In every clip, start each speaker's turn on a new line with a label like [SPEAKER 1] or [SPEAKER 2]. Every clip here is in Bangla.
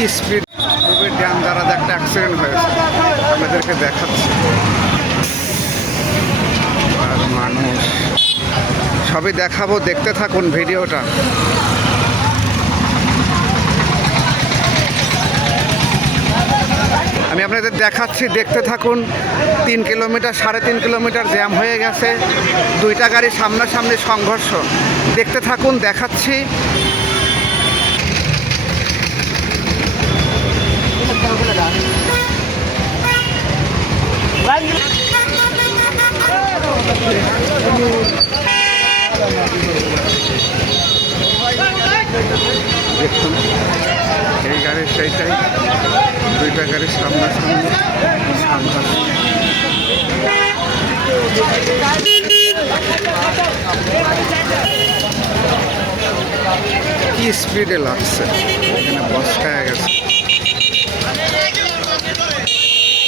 [SPEAKER 1] কি স্পিড খুবই ডেঞ্জারাস একটা অ্যাক্সিডেন্ট হয়েছে। আপনাদেরকে দেখাচ্ছি। আর মানুষ, সবই দেখাবো, দেখতে থাকুন ভিডিওটা। আমি আপনাদের দেখাচ্ছি, দেখতে থাকুন। তিন কিলোমিটার, সাড়ে তিন কিলোমিটার জ্যাম হয়ে গেছে। দুইটা গাড়ি সামনাসামনি সংঘর্ষ। দেখতে থাকুন, দেখাচ্ছি। দেখুন এই গাড়ির সেইটাই। দুইটা গাড়ির সামনাসামনি কি স্পিডে লাগছে? এখানে বসকায় গেছে।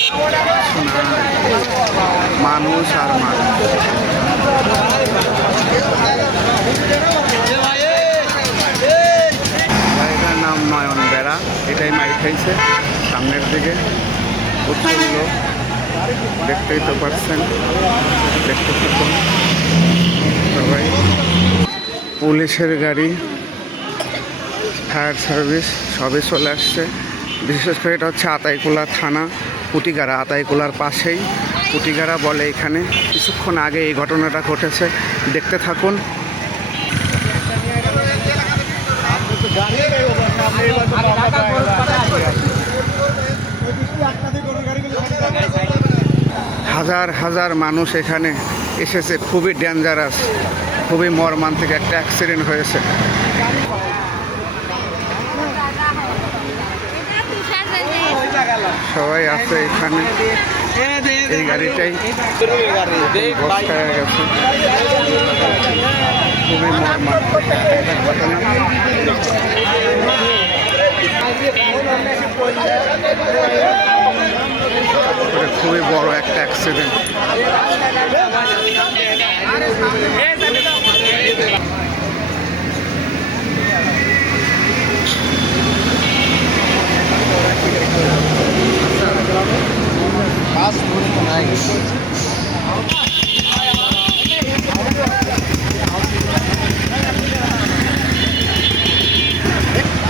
[SPEAKER 1] শোনা মানুষ আর গাড়িটার নাম নয়ন বেড়া এটাই মাইক খাইছে। সামনের দিকে প্রচুর লোক, দেখতেই তো পারছেন দেখতে সবাই। পুলিশের গাড়ি, ফায়ার সার্ভিস, সবই চলে আসছে। বিশেষ করে এটা হচ্ছে আতাইকুলা থানা কুটিগাড়া আতাইকুলার পাশেই। কুটিগাড়া বলে এখানে। কিছুক্ষণ আগে এই ঘটনাটা ঘটেছে। দেখতে থাকুন। হাজার হাজার মানুষ এখানে এসেছে। খুবই ডেঞ্জারাস খুবই মর্মান্তিক একটা অ্যাক্সিডেন্ট হয়েছে। সবাই আছে এখানে। এই গাড়িটাই বস্তায় গেছে খুবই খুবই বড় একটা অ্যাক্সিডেন্ট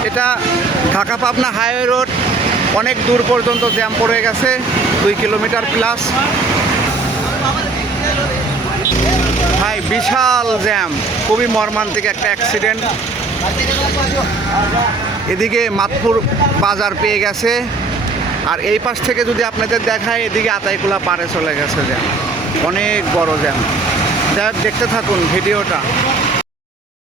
[SPEAKER 1] এটা ঢাকা পাবনা হাইওয়ে রোড, অনেক দূর পর্যন্ত জ্যাম পড়ে গেছে, দুই কিলোমিটার প্লাস ভাই, বিশাল জ্যাম, খুবই মর্মান্তিক একটা অ্যাক্সিডেন্ট এদিকে মাতপুর বাজার পেয়ে গেছে। আর এই পাশ থেকে যদি আপনাদের দেখায়, এদিকে আতাইকুলা পারে চলে গেছে জ্যাম। অনেক বড় জ্যাম। দেখতে থাকুন ভিডিওটা।